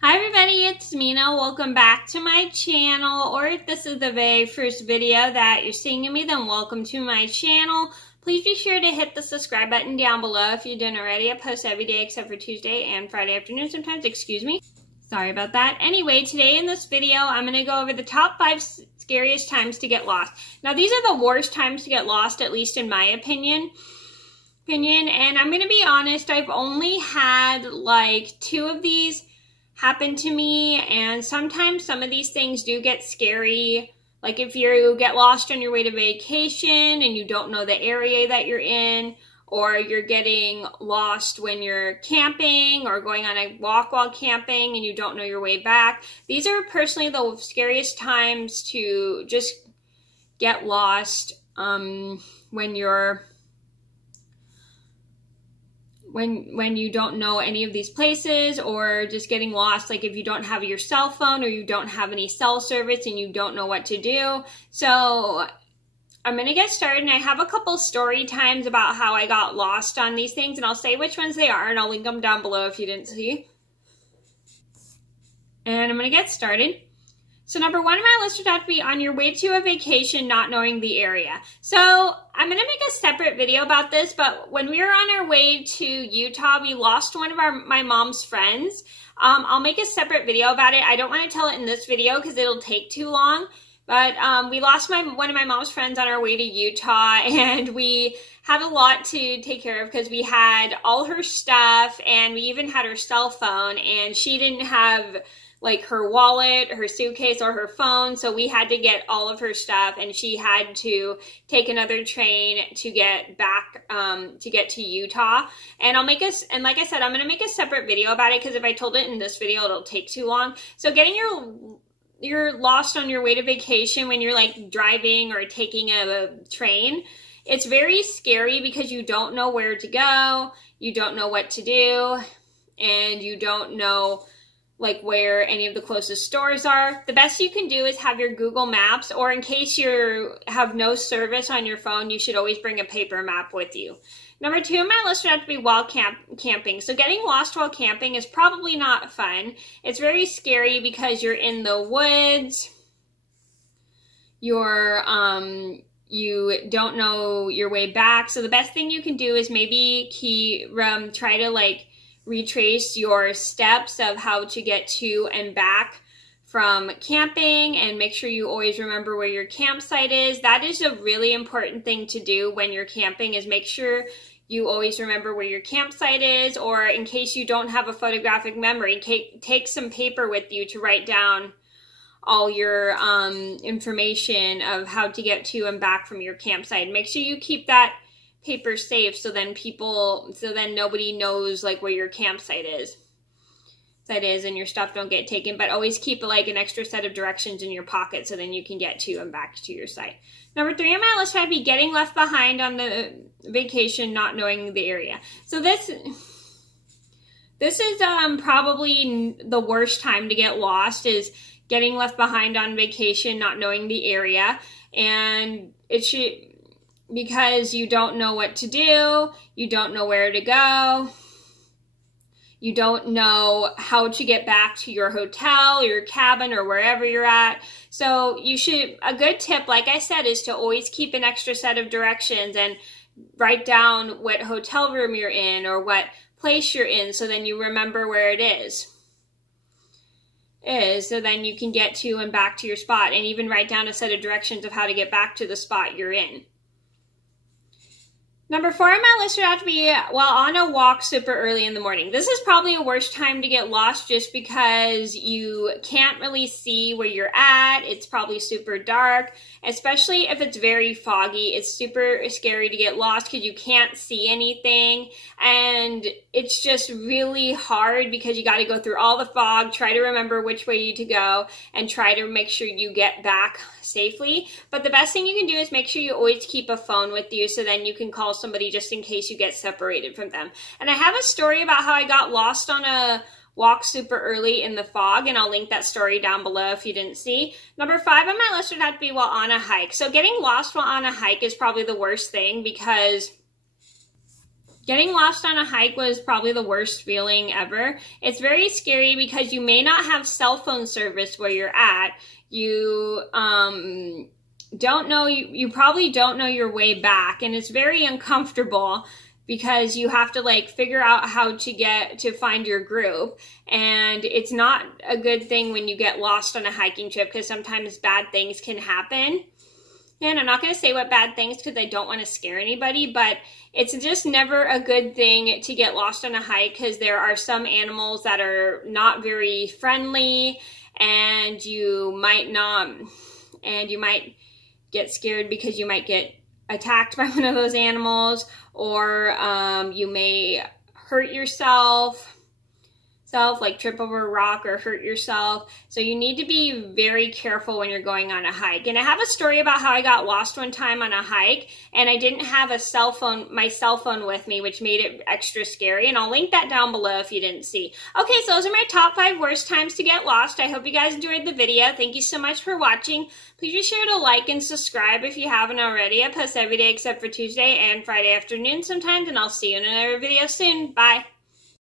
Hi everybody, it's Mena. Welcome back to my channel, or if this is the very first video that you're seeing of me, then welcome to my channel. Please be sure to hit the subscribe button down below if you didn't already. I post every day except for Tuesday and Friday afternoon sometimes, excuse me. Sorry about that. Anyway, today in this video, I'm going to go over the top 5 scariest times to get lost. Now, these are the worst times to get lost, at least in my opinion. And I'm going to be honest, I've only had like 2 of these happen to me, and sometimes some of these things do get scary. Like if you get lost on your way to vacation and you don't know the area that you're in, or you're getting lost when you're camping or going on a walk while camping and you don't know your way back. These are personally the scariest times to just get lost when you don't know any of these places, or just getting lost, like if you don't have your cell phone or you don't have any cell service and you don't know what to do. So I'm going to get started, and I have a couple story times about how I got lost on these things, and I'll say which ones they are, and I'll link them down below if you didn't see. And I'm going to get started. So number 1 on my list would have to be on your way to a vacation not knowing the area. So I'm going to make a separate video about this, but when we were on our way to Utah, we lost one of my mom's friends. I'll make a separate video about it. I don't want to tell it in this video because it'll take too long. But we lost one of my mom's friends on our way to Utah, and we had a lot to take care of because we had all her stuff, and we even had her cell phone, and she didn't have like her wallet, her suitcase, or her phone, so we had to get all of her stuff, and she had to take another train to get back to get to Utah. And like I said, I'm going to make a separate video about it because if I told it in this video, it'll take too long. So getting you're lost on your way to vacation when you're like driving or taking a train, it's very scary because you don't know where to go, you don't know what to do, and you don't know like where any of the closest stores are. The best you can do is have your Google Maps, or in case you have no service on your phone, you should always bring a paper map with you. Number 2 on my list would have to be while camping. So getting lost while camping is probably not fun. It's very scary because you're in the woods. You don't know your way back. So the best thing you can do is maybe try to like retrace your steps of how to get to and back from camping, and make sure you always remember where your campsite is. That is a really important thing to do when you're camping, is make sure you always remember where your campsite is, or in case you don't have a photographic memory, take some paper with you to write down all your information of how to get to and back from your campsite. Make sure you keep that paper safe so then nobody knows like where your campsite is. And your stuff don't get taken, but always keep like an extra set of directions in your pocket so then you can get to and back to your site. Number 3 on my list would be getting left behind on the vacation not knowing the area. So this is probably the worst time to get lost, is getting left behind on vacation not knowing the area. And because you don't know what to do, you don't know where to go, you don't know how to get back to your hotel, your cabin, or wherever you're at. So a good tip, like I said, is to always keep an extra set of directions and write down what hotel room you're in or what place you're in, so then you remember where it is. So then you can get to and back to your spot, and even write down a set of directions of how to get back to the spot you're in. Number 4 on my list would have to be while on a walk super early in the morning. This is probably a worst time to get lost just because you can't really see where you're at. It's probably super dark, especially if it's very foggy. It's super scary to get lost because you can't see anything, and it's just really hard because you got to go through all the fog, try to remember which way to go, and try to make sure you get back safely. But the best thing you can do is make sure you always keep a phone with you, so then you can call somebody just in case you get separated from them. And I have a story about how I got lost on a walk super early in the fog, and I'll link that story down below if you didn't see. Number 5 on my list would have to be while on a hike. So getting lost while on a hike is probably the worst thing because Getting lost on a hike was probably the worst feeling ever. It's very scary because you may not have cell phone service where you're at. You don't know, you probably don't know your way back, and it's very uncomfortable because you have to like figure out how to find your group. And it's not a good thing when you get lost on a hiking trip because sometimes bad things can happen. And I'm not going to say what bad things because I don't want to scare anybody, but it's just never a good thing to get lost on a hike because there are some animals that are not very friendly, and you might get scared because you might get attacked by one of those animals, or you may hurt yourself, like trip over a rock or hurt yourself. So you need to be very careful when you're going on a hike. And I have a story about how I got lost one time on a hike, and I didn't have my cell phone with me, which made it extra scary. And I'll link that down below if you didn't see. Okay, so those are my top 5 worst times to get lost. I hope you guys enjoyed the video. Thank you so much for watching. Please be sure to like and subscribe if you haven't already. I post every day except for Tuesday and Friday afternoon sometimes, and I'll see you in another video soon. Bye.